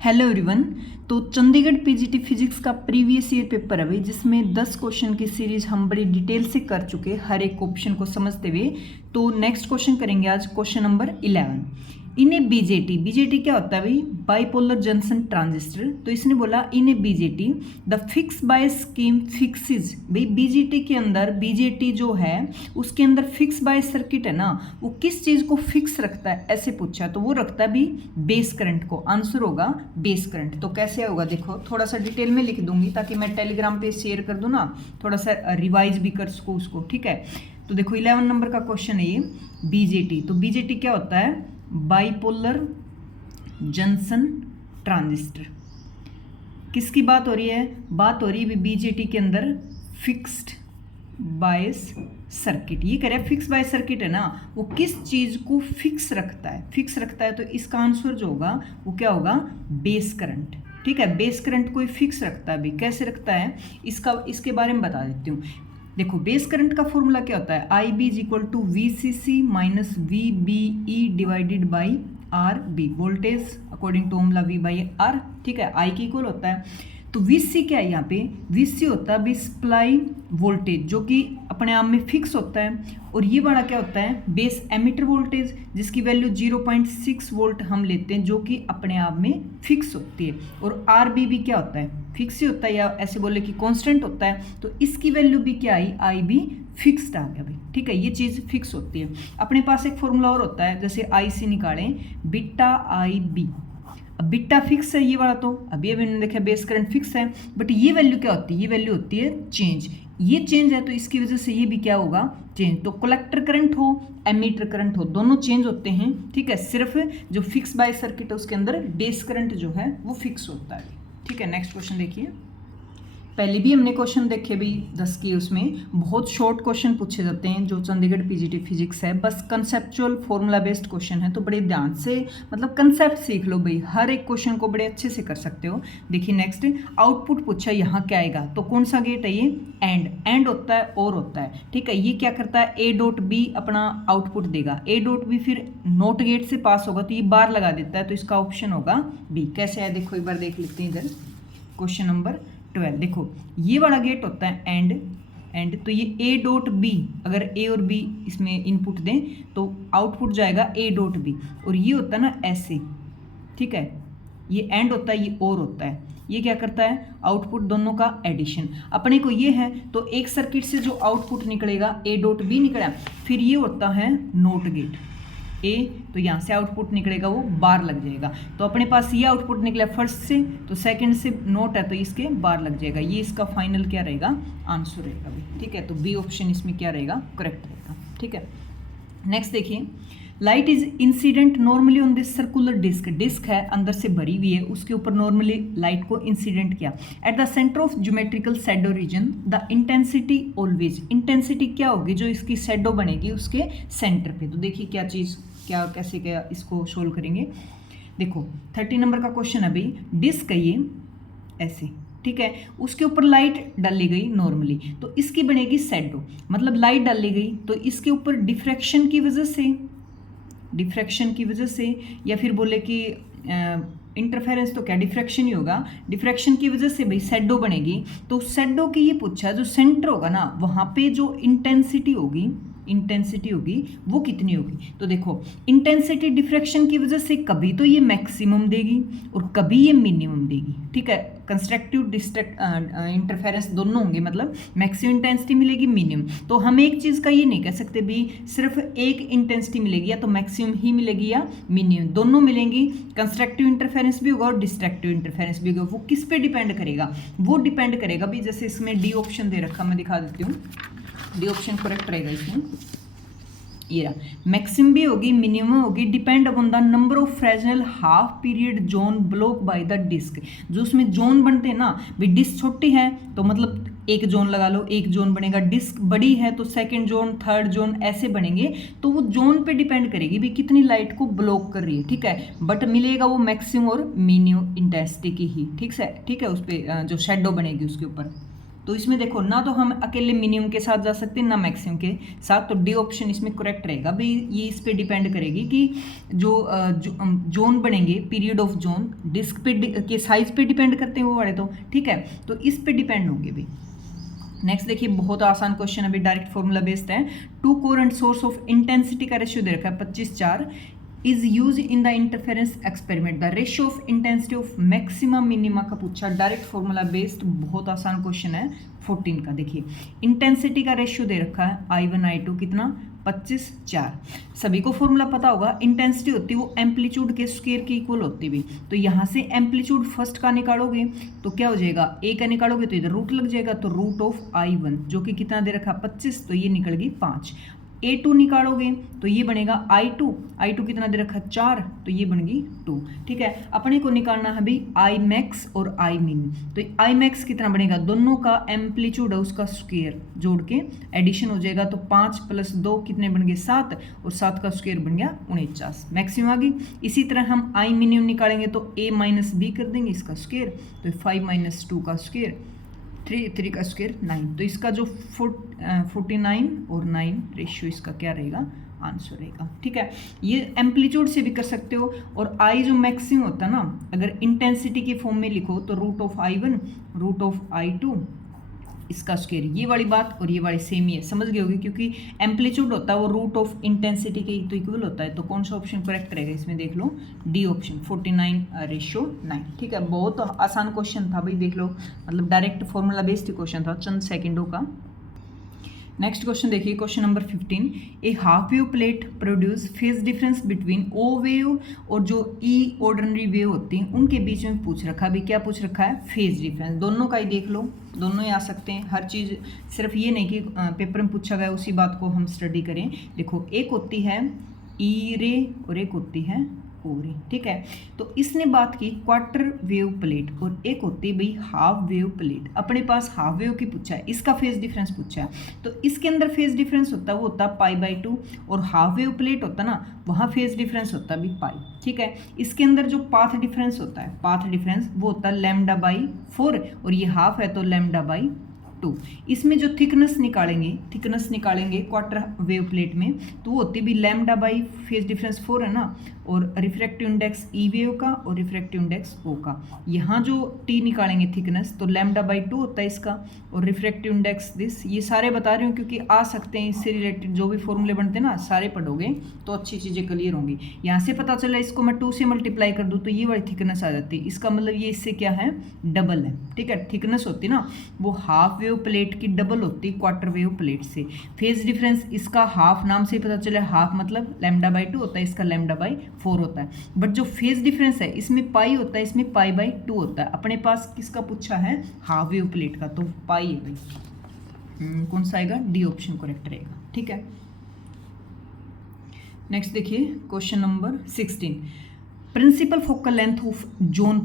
Hello everyone. तो Chandigarh PGT physics का previous year paper है भाई, जिसमें 10 क्वेश्चन की सीरीज हम बड़ी डिटेल से कर चुके हर एक ऑप्शन को समझते हुए। तो नेक्स्ट क्वेश्चन करेंगे आज, question number 11। In a BJT, BJT क्या होता है भाई? Bipolar junction transistor. तो इसने बोला in a BJT the fix bias scheme fixes. भाई बीजेटी के अंदर, बीजेटी जो है उसके अंदर फिक्स बायस सर्किट है ना, वो किस चीज़ को फिक्स रखता है ऐसे पूछा। तो वो रखता है भी बेस करंट को। आंसर होगा बेस करंट। तो कैसे होगा देखो, थोड़ा सा डिटेल में लिख दूंगी ताकि मैं टेलीग्राम पे शेयर कर दूँ ना, थोड़ा सा रिवाइज भी कर सकूँ उसको, ठीक है। तो देखो 11 नंबर का क्वेश्चन है ये, बीजेटी। तो बीजेटी क्या होता है? Bipolar junction transistor. किसकी बात हो रही है? बात हो रही है बीजेटी के अंदर फिक्स्ड बायस सर्किट। ये कह रहा है फिक्स बायस सर्किट है ना, वो किस चीज़ को फिक्स रखता है? फिक्स रखता है। तो इसका आंसर जो होगा वो क्या होगा? Base current. ठीक है, बेस करंट कोई फिक्स रखता है भी। कैसे रखता है इसके बारे में बता देती हूँ। देखो बेस करंट का फॉर्मूला क्या होता है? I B is equal to V C C minus V B E divided by R B. Voltage according to Ohm law V by R. ठीक है, आई की इक्वल होता है। तो वीसी क्या है यहाँ पे? वीसी होता है भी सप्लाई वोल्टेज, जो कि अपने आप में फिक्स होता है। और ये वाला क्या होता है? बेस एमिटर वोल्टेज, जिसकी वैल्यू 0.6 वोल्ट हम लेते हैं, जो कि अपने आप में फिक्स होती है। और आर बी भी क्या होता है? फिक्स ही होता है, या ऐसे बोले कि कांस्टेंट होता है। तो इसकी वैल्यू भी क्या आई? आई भी फिक्स्ड आ गया भाई। ठीक है, ये चीज़ फिक्स होती है। अपने पास एक फॉर्मूला और होता है, जैसे आई सी निकालें, बीटा आई बी। अब बीटा फिक्स है ये वाला, तो अभी हमने देखा बेस करंट फिक्स है, बट ये वैल्यू क्या होती है? ये वैल्यू होती है चेंज। ये चेंज है तो इसकी वजह से ये भी क्या होगा? चेंज। तो कलेक्टर करंट हो, एमीटर करंट हो, दोनों चेंज होते हैं। ठीक है, सिर्फ जो फिक्स बाय सर्किट है उसके अंदर बेस करंट जो है वो फिक्स होता है। ठीक है, नेक्स्ट क्वेश्चन देखिए। पहले भी हमने क्वेश्चन देखे भी 10 की, उसमें बहुत शॉर्ट क्वेश्चन पूछे जाते हैं जो चंडीगढ़ पीजीटी फिजिक्स है। बस कंसेप्चुअल फॉर्मूला बेस्ड क्वेश्चन है, तो बड़े ध्यान से मतलब कंसेप्ट सीख लो भाई, हर एक क्वेश्चन को बड़े अच्छे से कर सकते हो। देखिए नेक्स्ट, आउटपुट पूछा, यहाँ क्या आएगा? तो कौन सा गेट है ये? एंड होता है और होता है। ठीक है, ये क्या करता है? ए डॉट बी अपना आउटपुट देगा, ए डॉट बी फिर नोट गेट से पास होगा तो ये बार लगा देता है, तो इसका ऑप्शन होगा बी। कैसे है देखो, एक बार देख लेते हैं इधर क्वेश्चन नंबर 12। देखो ये वाला गेट होता है एंड, तो ये ए डॉट बी, अगर ए और बी इसमें इनपुट दें तो आउटपुट जाएगा ए डॉट बी। और ये होता है ना ऐसे, ठीक है, ये एंड होता है, ये और होता है। ये क्या करता है? आउटपुट दोनों का एडिशन। अपने को ये है तो एक सर्किट से जो आउटपुट निकलेगा ए डॉट बी निकला, फिर ये होता है नोट गेट ए, तो यहाँ से आउटपुट निकलेगा वो बार लग जाएगा। तो अपने पास ये आउटपुट निकला फर्स्ट से, तो सेकंड से नोट है तो इसके बार लग जाएगा। ये इसका फाइनल क्या रहेगा? आंसर रहेगा भी। ठीक है, तो बी ऑप्शन इसमें क्या रहेगा? करेक्ट रहेगा। ठीक है, नेक्स्ट देखिए, light is incident normally on this circular disc. Disc है अंदर से भरी हुई है, उसके ऊपर नॉर्मली लाइट को इंसिडेंट किया। At the centre of geometrical shadow region the intensity always. Intensity क्या होगी? जो इसकी शैडो बनेगी उसके सेंटर पे। तो देखिए क्या चीज़, क्या कैसे क्या इसको सोल्व करेंगे। देखो 30 नंबर का क्वेश्चन है भाई, डिस्क है ये ऐसे, ठीक है, उसके ऊपर लाइट डाली गई नॉर्मली, तो इसकी बनेगी शैडो। मतलब लाइट डाली गई तो इसके ऊपर डिफ्रैक्शन की वजह से, या फिर बोले कि इंटरफेरेंस, तो क्या डिफ्रैक्शन ही होगा। डिफ्रैक्शन की वजह से भाई शैडो बनेगी। तो शैडो की ये पूछा, जो सेंटर होगा ना वहाँ पे जो इंटेंसिटी होगी वो कितनी होगी? तो देखो इंटेंसिटी डिफ्रैक्शन की वजह से कभी तो ये मैक्सिमम देगी और कभी ये मिनिमम देगी। ठीक है, कंस्ट्रक्टिव इंटरफेरेंस दोनों होंगे, मतलब मैक्सिमम इंटेंसिटी मिलेगी, मिनिमम। तो हम एक चीज़ का ये नहीं कह सकते भी सिर्फ एक इंटेंसिटी मिलेगी, या तो मैक्सिमम ही मिलेगी या मिनिमम, दोनों मिलेंगी। कंस्ट्रक्टिव इंटरफेरेंस भी होगा और डिस्ट्रक्टिव इंटरफेरेंस भी होगा। वो किस पे डिपेंड करेगा? वो डिपेंड करेगा भी, जैसे इसमें डी ऑप्शन दे रखा, मैं दिखा देती हूँ। डी ऑप्शन करेक्ट रहेगा इसमें। ये रहा, मैक्सिमम भी होगी, मिनिमम होगी, depend upon the number of Fresnel half period zone block by the disc. जो उसमें जोन बनते हैं ना भी, डिस्क छोटी है तो मतलब एक जोन लगा लो, एक जोन बनेगा। डिस्क बड़ी है तो सेकंड जोन, थर्ड जोन ऐसे बनेंगे। तो वो जोन पे डिपेंड करेगी भी कितनी लाइट को ब्लॉक कर रही है। ठीक है, बट मिलेगा वो मैक्सिमम और मिनिमम इंटेंसिटी की ही। ठीक है, उस पर जो शेडो बनेगी उसके ऊपर। तो इसमें देखो ना तो हम अकेले मिनिमम के साथ जा सकते हैं ना मैक्सिमम के साथ, तो डी ऑप्शन इसमें करेक्ट रहेगा भाई। ये इस पे डिपेंड करेगी कि जोन बनेंगे, पीरियड ऑफ जोन डिस्क पे के साइज पे डिपेंड करते हैं वो वाले, तो ठीक है, तो इस पे डिपेंड होंगे भाई। नेक्स्ट देखिए, बहुत आसान क्वेश्चन अभी डायरेक्ट फॉर्मूला बेस्ड है। Two coherent source of intensity का रेशियो दे रखा है 25:4 is use in the interference experiment, the ratio of intensity of maxima minima का पूछा, डायरेक्ट फॉर्मूला बेस्ड, बहुत आसान क्वेश्चन है 14 का। देखिए इंटेंसिटी का रेशियो दे रखा है I1 I2 कितना 25:4, सभी को फॉर्मूला पता होगा, इंटेंसिटी होती है वो एम्पलीट्यूड के स्क्वायर के इक्वल होती भी, तो यहाँ से एम्पलीट्यूड फर्स्ट का निकालोगे तो क्या हो जाएगा, ए का निकालोगे तो इधर रूट लग जाएगा, तो रूट ऑफ I1 जो कि कितना दे रखा 25, तो ये निकल गई 5। A2 निकालोगे तो ये बनेगा I2 कितना दे रखा 4, तो ये बन गई 2। ठीक है, अपने को निकालना है भाई I max और I min, तो I max कितना बनेगा, दोनों का एम्पलीट्यूड है उसका स्क्वायर जोड़ के एडिशन हो जाएगा, तो 5 + 2 कितने बन गए 7, और 7 का स्क्वायर बन गया 49, मैक्सिमम आ गई। इसी तरह हम I min निकालेंगे तो A - B कर देंगे इसका स्क्वायर, तो 5 - 2 का स्क्वायर 3 का स्क्वायर 9, तो इसका जो 49 और 9 रेशियो इसका क्या रहेगा, आंसर रहेगा। ठीक है, ये एम्पलीट्यूड से भी कर सकते हो, और आई जो मैक्सिमम होता है ना, अगर इंटेंसिटी के फॉर्म में लिखो तो root of I1 root of I2 इसका स्क्वायर, ये वाली बात और ये वाली सेम ही है, समझ गए होगी, क्योंकि एम्पलीट्यूड होता है वो रूट ऑफ इंटेंसिटी के तो इक्वल होता है। तो कौन सा ऑप्शन करेक्ट रहेगा इसमें, देख लो डी ऑप्शन 49:9। ठीक है, बहुत आसान क्वेश्चन था भाई, देख लो, मतलब डायरेक्ट फॉर्मूला बेस्ड क्वेश्चन था, चंद सेकंडों का। नेक्स्ट क्वेश्चन देखिए, question number 15, a half wave plate produce phase difference between O wave और जो ई ऑर्डिनरी वेव होती हैं उनके बीच में पूछ रखा, अभी क्या पूछ रखा है, फेज डिफरेंस। दोनों का ही देख लो, दोनों ही आ सकते हैं, हर चीज़ सिर्फ ये नहीं कि पेपर में पूछा गया उसी बात को हम स्टडी करें। देखो एक होती है ई रे और एक होती है ओ रे, ठीक है, तो इसने बात की क्वार्टर वेव प्लेट, और एक होती है भाई हाफ वेव प्लेट। अपने पास हाफ वेव की पूछा है, इसका फेज डिफरेंस पूछा है, तो इसके अंदर फेज डिफरेंस होता है वो होता है π/2, और हाफ वेव प्लेट होता है ना, वहाँ फेज डिफरेंस होता है भी पाई। ठीक है, इसके अंदर जो पाथ डिफरेंस होता है, पाथ डिफरेंस वो होता है λ/4, और ये हाफ है तो λ/2। इसमें जो थिकनेस निकालेंगे क्वार्टर वेव प्लेट में, तो वो होती भी λ/ फेज डिफरेंस 4 है ना, और रिफ्रैक्टिव इंडेक्स ई वेव का और रिफ्रैक्टिव इंडेक्स ओ का। यहाँ जो टी निकालेंगे थिकनेस, तो λ/2 होता है इसका, और रिफ्रैक्टिव इंडेक्स दिस, ये सारे बता रही हूँ क्योंकि आ सकते हैं, इससे रिलेटेड जो भी फॉर्मूले बनते हैं ना सारे पढ़ोगे तो अच्छी चीज़ें क्लियर होंगी। यहाँ से पता चला इसको मैं 2 से मल्टीप्लाई कर दूँ तो ये वाली थिकनेस आ जाती है, इसका मतलब ये इससे क्या है, डबल है। ठीक है, थिकनेस होती ना वो हाफ वेव प्लेट की डबल होती क्वार्टर वेव प्लेट से। फेज डिफरेंस इसका हाफ, नाम से पता चला हाफ मतलब λ/2 होता है, इसका λ/4 होता है, बट जो फेज डिफरेंस है इसमें पाई होता है, इसमें π/2 होता है। अपने पास किसका पूछा है, हाफ वेव प्लेट का, तो पाई है भाई, कौन सा आएगा, डी ऑप्शन करेक्ट रहेगा। ठीक है, नेक्स्ट देखिए question number 16, principal focal length of zone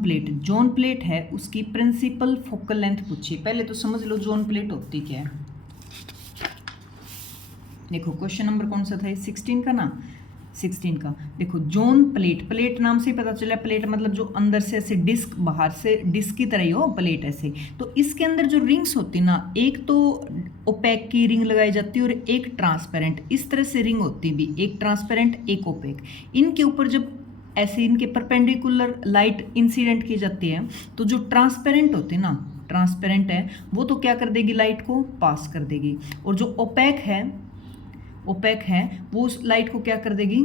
plate है उसकी प्रिंसिपल फोकल लेंथ पूछिए। पहले तो समझ लो जोन प्लेट होती क्या है। देखो क्वेश्चन नंबर कौन सा था, 16 का ना, 16 का। देखो जोन प्लेट नाम से ही पता चला, प्लेट मतलब जो अंदर से ऐसे डिस्क, बाहर से डिस्क की तरह ही हो प्लेट ऐसे, तो इसके अंदर जो रिंग्स होती ना, एक तो ओपेक की रिंग लगाई जाती है और एक ट्रांसपेरेंट, इस तरह से रिंग होती भी, एक ट्रांसपेरेंट एक ओपेक। इनके ऊपर जब ऐसे इनके परपेंडिकुलर लाइट इंसिडेंट की जाती है, तो जो ट्रांसपेरेंट होती है ना, ट्रांसपेरेंट है वो तो क्या कर देगी, लाइट को पास कर देगी, और जो ओपेक है वो उस लाइट को क्या कर देगी,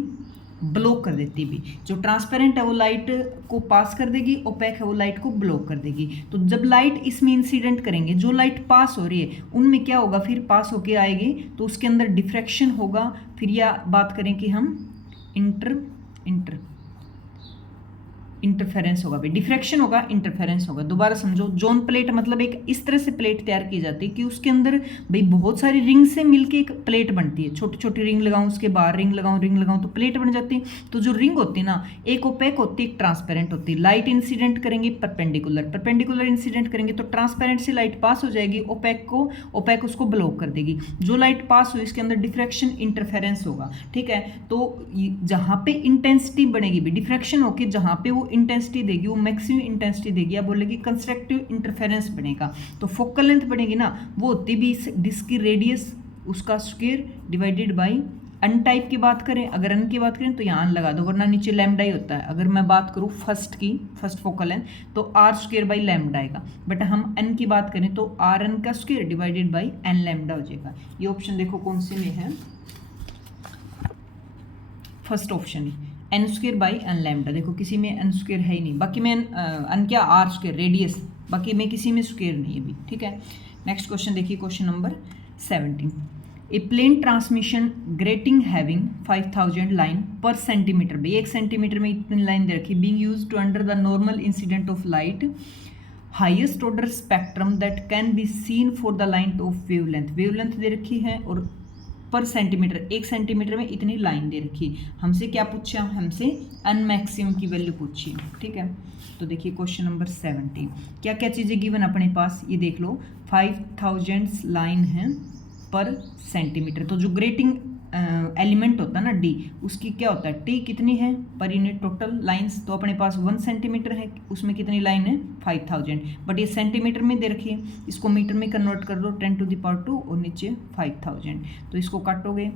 ब्लॉक कर देती भी। जो ट्रांसपेरेंट है वो लाइट को पास कर देगी, ओपेक है वो लाइट को ब्लॉक कर देगी। तो जब लाइट इसमें इंसिडेंट करेंगे, जो लाइट पास हो रही है उनमें क्या होगा, फिर पास होके आएगी तो उसके अंदर डिफ्रैक्शन होगा। फिर यह बात करें कि हम इंटरफेरेंस होगा भाई, डिफ्रैक्शन होगा, इंटरफेरेंस होगा। दोबारा समझो, जोन प्लेट मतलब एक इस तरह से प्लेट तैयार की जाती है कि उसके अंदर भाई बहुत सारी रिंग से मिलके एक प्लेट बनती है, छोटी छोटी रिंग लगाऊं, उसके बाहर रिंग लगाऊं तो प्लेट बन जाती है। तो जो रिंग होती है ना, एक ओपेक होती है, एक ट्रांसपेरेंट होती है। लाइट इंसिडेंट करेंगे परपेंडिकुलर इंसिडेंट करेंगे तो ट्रांसपेरेंट से लाइट पास हो जाएगी, ओपेक उसको ब्लॉक कर देगी। जो लाइट पास हुई इसके अंदर डिफ्रैक्शन इंटरफेरेंस होगा। ठीक है, तो जहाँ पे इंटेंसिटी बनेगी भी, डिफ्रैक्शन होकर जहाँ पे वो इंटेंसिटी देगी वो मैक्सिमम इंटेंसिटी देगी, या बोलेगी कंस्ट्रक्टिव इंटरफेरेंस बनेगा। तो फोकल लेंथ बनेगी ना, वो होती भी इस डिस्क की रेडियस उसका स्क्वायर डिवाइडेड बाई अन टाइप की बात करें, अगर अन की बात करें तो यहाँ अन लगा दो, वरना नीचे लैम्डा ही होता है। अगर मैं बात करूँ फर्स्ट फोकल लेंथ तो आर स्क्वायर बाई लैम्डा आएगा, बट हम एन की बात करें तो आर एन का square divided by N lambda हो जाएगा। ये ऑप्शन देखो कौन से में है, फर्स्ट ऑप्शन है N square by N lambda. देखो किसी में एन स्क्वायर है ही नहीं, बाकी में एन क्या आर स्क्वायर रेडियस, बाकी में किसी में स्क्वायर नहीं है भी, ठीक है। नेक्स्ट क्वेश्चन देखिए, question number 17। A plane transmission grating having 5000 line per centimetre, भाई 1 सेंटीमीटर में इतनी लाइन दे रखी, being used to under the normal incident of light highest order spectrum that can be seen for the line of wavelength दे रखी है, और पर सेंटीमीटर 1 सेंटीमीटर में इतनी लाइन दे रखी। हमसे क्या पूछा, हमसे एन मैक्सिमम की वैल्यू पूछी, ठीक है। तो देखिए क्वेश्चन नंबर 17, क्या क्या चीज़ें गिवन अपने पास, ये देख लो 5000 लाइन है पर सेंटीमीटर, तो जो ग्रेटिंग एलिमेंट होता है ना डी, उसकी क्या होता है टी कितनी है पर यूनिट टोटल लाइंस, तो अपने पास 1 सेंटीमीटर है, उसमें कितनी लाइन है 5000, बट ये सेंटीमीटर में दे रखी है, इसको मीटर में कन्वर्ट कर दो 10⁻², और नीचे 5000, तो इसको काटोगे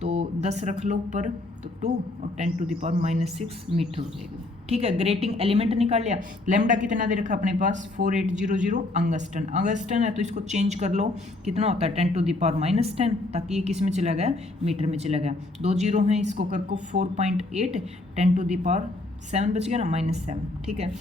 तो 10 रख लो पर, तो 2 और 10⁻⁻6 मीटर हो जाएगा, ठीक है। ग्रेटिंग एलिमेंट निकाल लिया। लैम्डा कितना दे रखा अपने पास 4800 अंगस्टन है, तो इसको चेंज कर लो, कितना होता है 10⁻⁻10, ताकि ये किस में चला गया मीटर में चला गया। 2 जीरो हैं, इसको कर को 4.8 10⁻7 बच गया ना -7, ठीक है।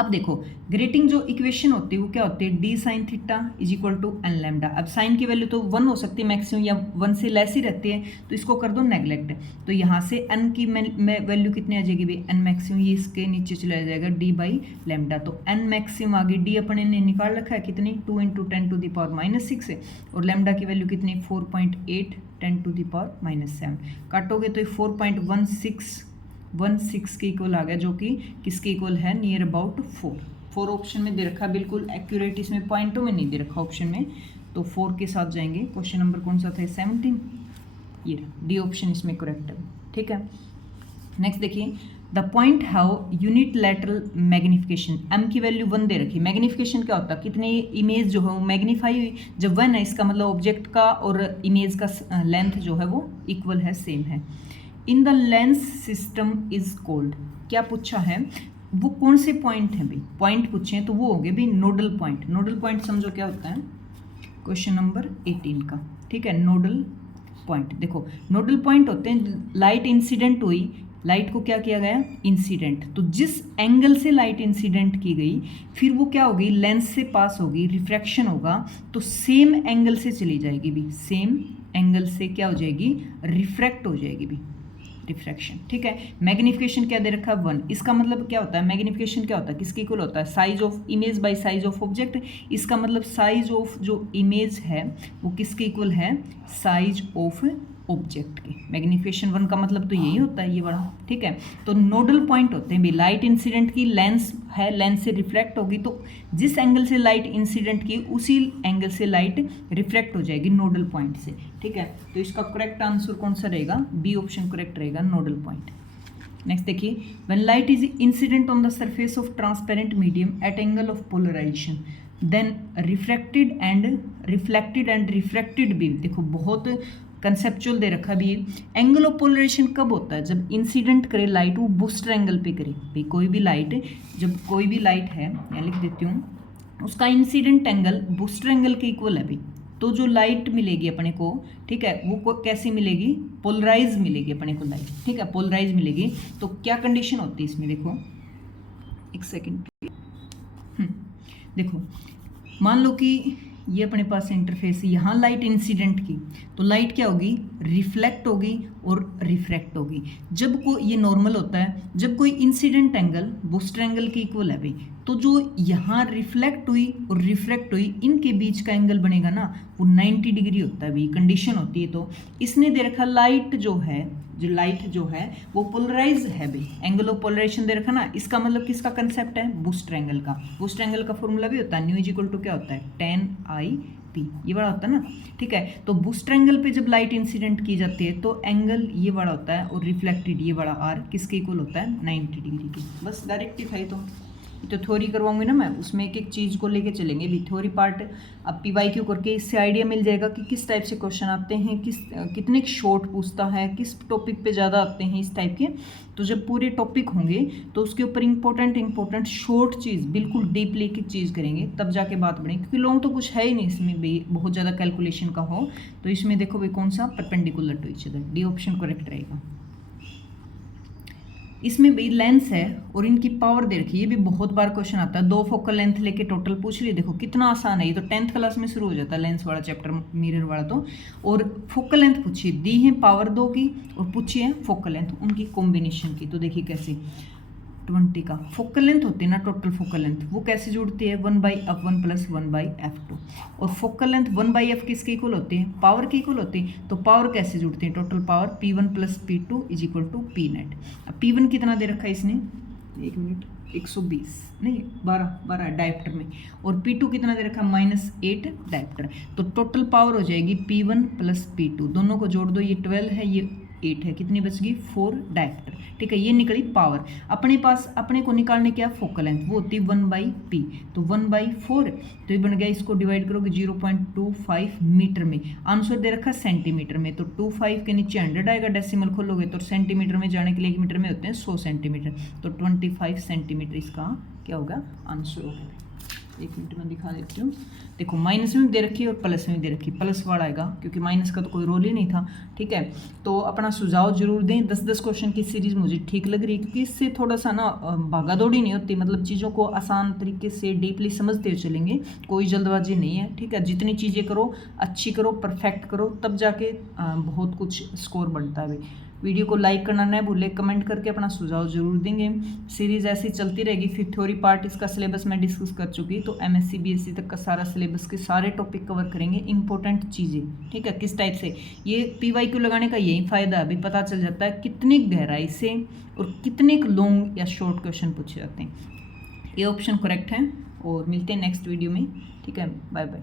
अब देखो ग्रेटिंग जो इक्वेशन होती है वो क्या होती है, D sine theta is equal to N lambda. अब साइन की वैल्यू तो 1 हो सकती है मैक्सिमम, या 1 से लेस ही रहती है, तो इसको कर दो नेगलेक्ट। तो यहाँ से एन की वैल्यू कितनी आ जाएगी भाई, एन मैक्सिमम ये इसके नीचे चला जाएगा डी बाई लैम्डा, तो एन मैक्सिमम आ गई, डी अपने ने निकाल रखा है कितनी 2 × 10⁻⁻6 है, और लैम्डा की वैल्यू कितनी 4.8 10⁻⁻7, काटोगे तो 4.16 के इक्वल आ गया, जो कि किसके इक्वल है नियर अबाउट 4 ऑप्शन में दे रखा, बिल्कुल एक्यूरेट, इसमें पॉइंटों में नहीं दे रखा ऑप्शन में, तो 4 के साथ जाएंगे। क्वेश्चन नंबर कौन सा था 17, ये डी ऑप्शन इसमें करेक्ट है, ठीक है। नेक्स्ट देखिए, the point how unit lateral magnification, M की वैल्यू 1 दे रखी, मैग्निफिकेशन क्या होता है कितनी इमेज जो है वो मैग्नीफाई हुई, जब 1 है इसका मतलब ऑब्जेक्ट का और इमेज का लेंथ जो है वो इक्वल है, सेम है। In the lens system is called, क्या पूछा है, वो कौन से पॉइंट हैं भाई, पॉइंट पूछे हैं तो वो हो गए भाई नोडल पॉइंट। नोडल पॉइंट समझो क्या होता है, क्वेश्चन नंबर 18 का, ठीक है। नोडल पॉइंट देखो, नोडल पॉइंट होते हैं, लाइट इंसिडेंट हुई, लाइट को क्या किया गया इंसिडेंट, तो जिस एंगल से लाइट इंसिडेंट की गई फिर वो क्या होगी लेंस से पास होगी, रिफ्रैक्शन होगा, तो सेम एंगल से चली जाएगी भी, सेम एंगल से क्या हो जाएगी रिफ्रैक्ट हो जाएगी भी, रिफ्रैक्शन, ठीक है। मैग्निफिकेशन क्या दे रखा है 1, इसका मतलब क्या होता है, मैग्निफिकेशन क्या होता है किसके इक्वल होता है, size of image by size of object, इसका मतलब साइज ऑफ जो इमेज है वो किसके इक्वल है, साइज ऑफ ऑब्जेक्ट की। मैग्निफिकेशन 1 का मतलब तो यही होता है ये बड़ा, ठीक है। तो नोडल पॉइंट होते हैं भी, लाइट इंसिडेंट की लेंस है, लेंस से रिफ्लेक्ट होगी, तो जिस एंगल से लाइट इंसिडेंट की उसी एंगल से लाइट रिफ्लेक्ट हो जाएगी नोडल पॉइंट से, ठीक है। तो इसका करेक्ट आंसर कौन सा रहेगा, बी ऑप्शन करेक्ट रहेगा, नोडल पॉइंट। नेक्स्ट देखिए, when light is incident on the surface of transparent medium at angle of polarisation then reflected and refracted beam, देखो बहुत कंसेप्चुअल दे रखा भी है। एंगल ऑफ पोलराइजेशन कब होता है, जब इंसिडेंट करे लाइट वो बूस्टर एंगल पे करे भाई, कोई भी लाइट, जब कोई भी लाइट है, मैं लिख देती हूँ, उसका इंसिडेंट एंगल बूस्टर एंगल के इक्वल है भाई, तो जो लाइट मिलेगी अपने को, ठीक है, वो कैसी मिलेगी, पोलराइज मिलेगी अपने को लाइट, ठीक है, पोलराइज मिलेगी। तो क्या कंडीशन होती है इसमें, देखो एक सेकेंड, देखो मान लो कि ये अपने पास इंटरफेस, यहाँ लाइट इंसिडेंट की, तो लाइट क्या होगी रिफ्लेक्ट होगी और रिफ्रैक्ट होगी। जब कोई, ये नॉर्मल होता है, जब कोई इंसिडेंट एंगल बूस्टर एंगल के इक्वल है भाई, तो जो यहाँ रिफ्लेक्ट हुई और रिफ्रैक्ट हुई इनके बीच का एंगल बनेगा ना वो 90 डिग्री होता है भाई, कंडीशन होती है। तो इसने दे रखा लाइट जो है, जो लाइट जो है वो पोलराइज है भाई, एंगल ऑफ पोलराइजेशन दे रखा ना, इसका मतलब किसका कंसेप्ट है, बूस्टर एंगल का। बूस्टर एंगल का फॉर्मूला भी होता है न्यू इज इक्वल टू क्या होता है 10I पी, ये वाला होता है ना, ठीक है। तो बूस्टर एंगल पे जब लाइट इंसिडेंट की जाती है तो एंगल ये वाला होता है और रिफ्लेक्टेड ये वाला आर किसके इक्वल होता है 90 डिग्री के। बस डायरेक्ट है तो थ्योरी करवाऊंगी ना मैं, उसमें एक एक चीज़ को लेके चलेंगे भी। थ्योरी पार्ट अब PYQ करके इससे आइडिया मिल जाएगा कि किस टाइप से क्वेश्चन आते हैं, कितने शॉर्ट पूछता है, किस टॉपिक पे ज़्यादा आते हैं इस टाइप के। तो जब पूरे टॉपिक होंगे तो उसके ऊपर इंपॉर्टेंट शॉर्ट चीज़ बिल्कुल डीपली एक चीज़ करेंगे, तब जाके बात बढ़ेगी। क्योंकि लॉन्ग तो कुछ है ही नहीं इसमें भी, बहुत ज़्यादा कैलकुलेशन का हो। तो इसमें देखो भाई कौन सा perpendicular to each other, D option correct रहेगा। इसमें भी लेंस है और इनकी पावर दे रखी है, ये भी बहुत बार क्वेश्चन आता है। 2 फोकल लेंथ लेके टोटल पूछ ली, देखो कितना आसान है। ये तो 10th क्लास में शुरू हो जाता है लेंस वाला चैप्टर, मिरर वाला तो। और फोकल लेंथ पूछिए, दी है पावर 2 की और पूछिए फोकल लेंथ उनकी कॉम्बिनेशन की। तो देखिए कैसे 20 का फोकल लेंथ होती है ना, टोटल फोकल लेंथ वो कैसे जुड़ती है 1/f1 + 1/f2। और फोकल लेंथ 1/f किसके इक्वल होती है, पावर के इक्वल होती है। तो पावर कैसे जुड़ती है, total power P1 + P2 = Pnet। अब P1 कितना दे रखा है इसने, 1 मिनट, 120 नहीं 12 डायप्टर में, और P2 कितना दे रखा है -8 डायप्टर। तो टोटल पावर हो जाएगी P1 + P2, दोनों को जोड़ दो, ये 12 है ये 8 है, कितनी बच गई 4 डायप्टर, ठीक है। ये निकली पावर। अपने पास अपने को निकालने क्या फोकल लेंथ, वो होती है 1/p, तो 1/4, तो ये बन गया, इसको डिवाइड करोगे 0.25 मीटर में। आंसर दे रखा सेंटीमीटर में, तो 25 के नीचे 100 आएगा, डेसिमल खोलोगे तो सेंटीमीटर में जाने के लिए 1 मीटर में होते हैं 100 सेंटीमीटर, तो 25 सेंटीमीटर इसका क्या होगा आंसर होगा। 1 मिनट में दिखा देती हूँ। देखो माइनस में भी दे रखी है और प्लस में भी दे रखी है, प्लस वाला आएगा क्योंकि माइनस का तो कोई रोल ही नहीं था, ठीक है। तो अपना सुझाव जरूर दें। 10-10 क्वेश्चन की सीरीज मुझे ठीक लग रही है क्योंकि इससे थोड़ा सा ना भागा दौड़ी नहीं होती, मतलब चीज़ों को आसान तरीके से डीपली समझते हुए चलेंगे, कोई जल्दबाजी नहीं है, ठीक है। जितनी चीज़ें करो अच्छी करो, परफेक्ट करो, तब जाके बहुत कुछ स्कोर बढ़ता है। वीडियो को लाइक करना न भूलें, कमेंट करके अपना सुझाव जरूर देंगे। सीरीज़ ऐसी चलती रहेगी। फिर थ्योरी पार्ट इसका सिलेबस मैं डिस्कस कर चुकी, तो MSc BSc तक का सारा सिलेबस के सारे टॉपिक कवर करेंगे, इंपॉर्टेंट चीज़ें, ठीक है। किस टाइप से ये PYQ लगाने का यही फ़ायदा है, अभी पता चल जाता है कितनी गहराई से और कितने लॉन्ग या शॉर्ट क्वेश्चन पूछे जाते हैं। ये ऑप्शन करेक्ट है और मिलते हैं नेक्स्ट वीडियो में, ठीक है। Bye bye.